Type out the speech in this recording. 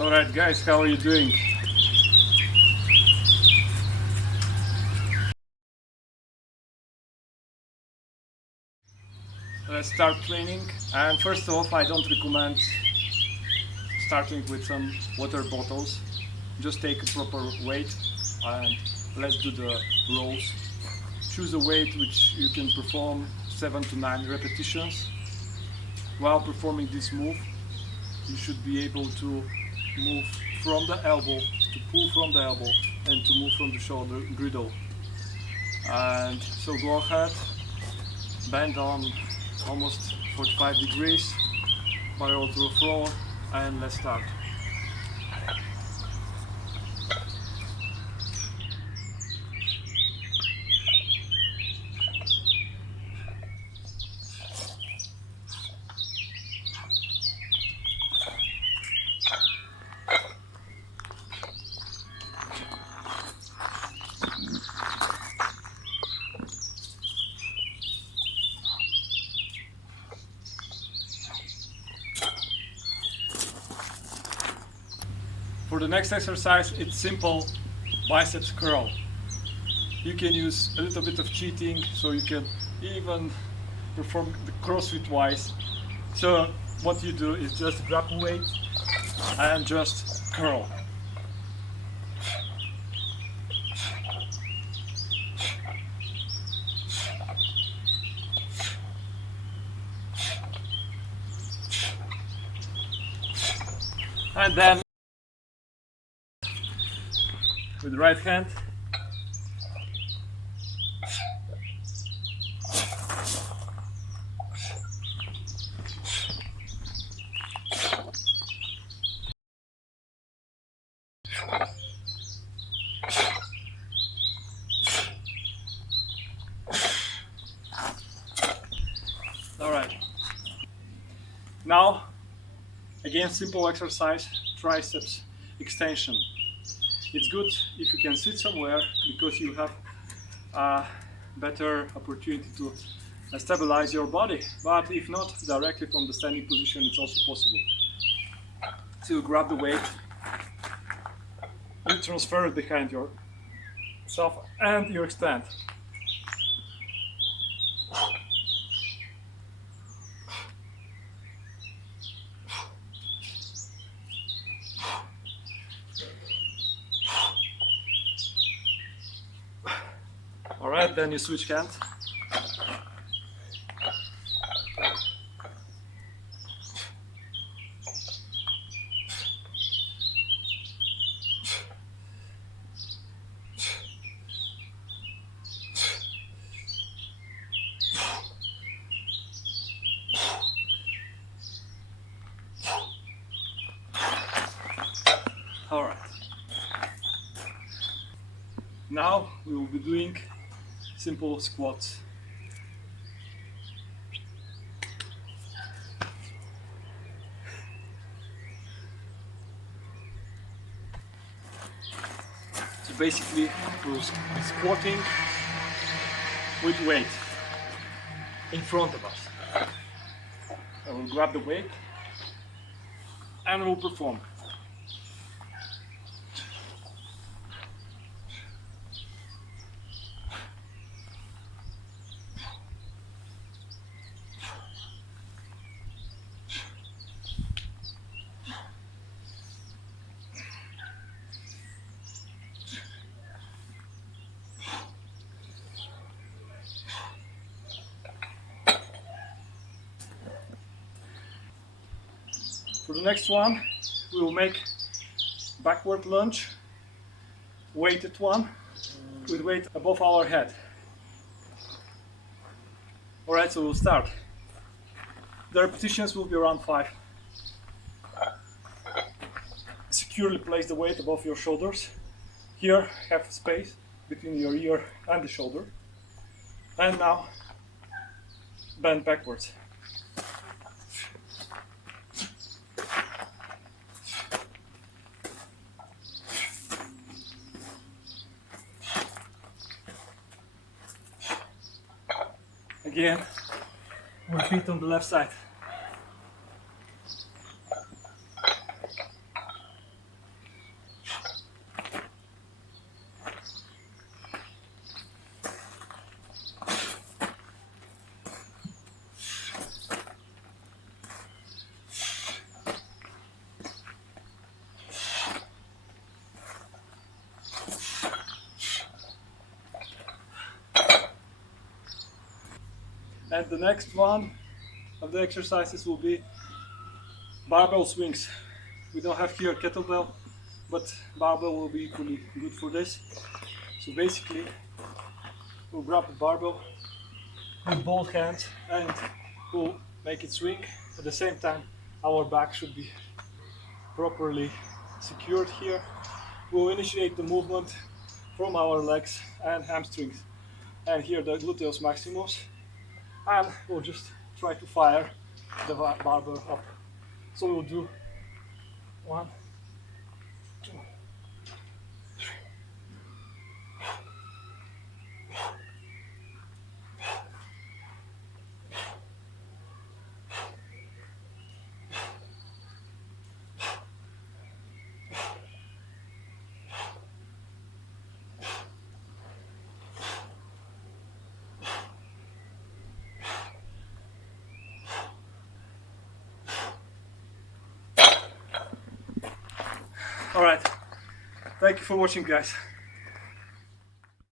Alright guys, how are you doing? Let's start training, and first off I don't recommend starting with some water bottles. Just take a proper weight and let's do the rows. Choose a weight which you can perform 7 to 9 repetitions. While performing this move, you should be able to move from the elbow, to pull from the elbow, and to move from the shoulder griddle. And so go ahead, bend on almost 45 degrees, parallel to the floor, and let's start. For the next exercise, it's simple biceps curl. You can use a little bit of cheating, so you can even perform the CrossFit wise. So what you do is just grab a weight and just curl. And then with the right hand, alright. Now, again, simple exercise, triceps extension. It's good if you can sit somewhere because you have a better opportunity to stabilize your body. But if not, directly from the standing position, it's also possible. So you grab the weight, you transfer it behind yourself, and you extend. Alright, then you switch hands. Alright. Now we will be doing simple squats. So basically we're squatting with weight in front of us. I will grab the weight and we'll perform. For the next one, we will make backward lunge, weighted one, with weight above our head. Alright, so we'll start. The repetitions will be around 5. Securely place the weight above your shoulders. Here, have space between your ear and the shoulder. And now, bend backwards. Again, repeat on the left side. And the next one of the exercises will be barbell swings. We don't have here kettlebell, but barbell will be equally good for this. So basically, we'll grab the barbell with both hands and we'll make it swing. At the same time, our back should be properly secured here. We'll initiate the movement from our legs and hamstrings, and here the gluteus maximus, and we'll just try to fire the barbell up. So we'll do 1, 2, 3. All right, thank you for watching, guys.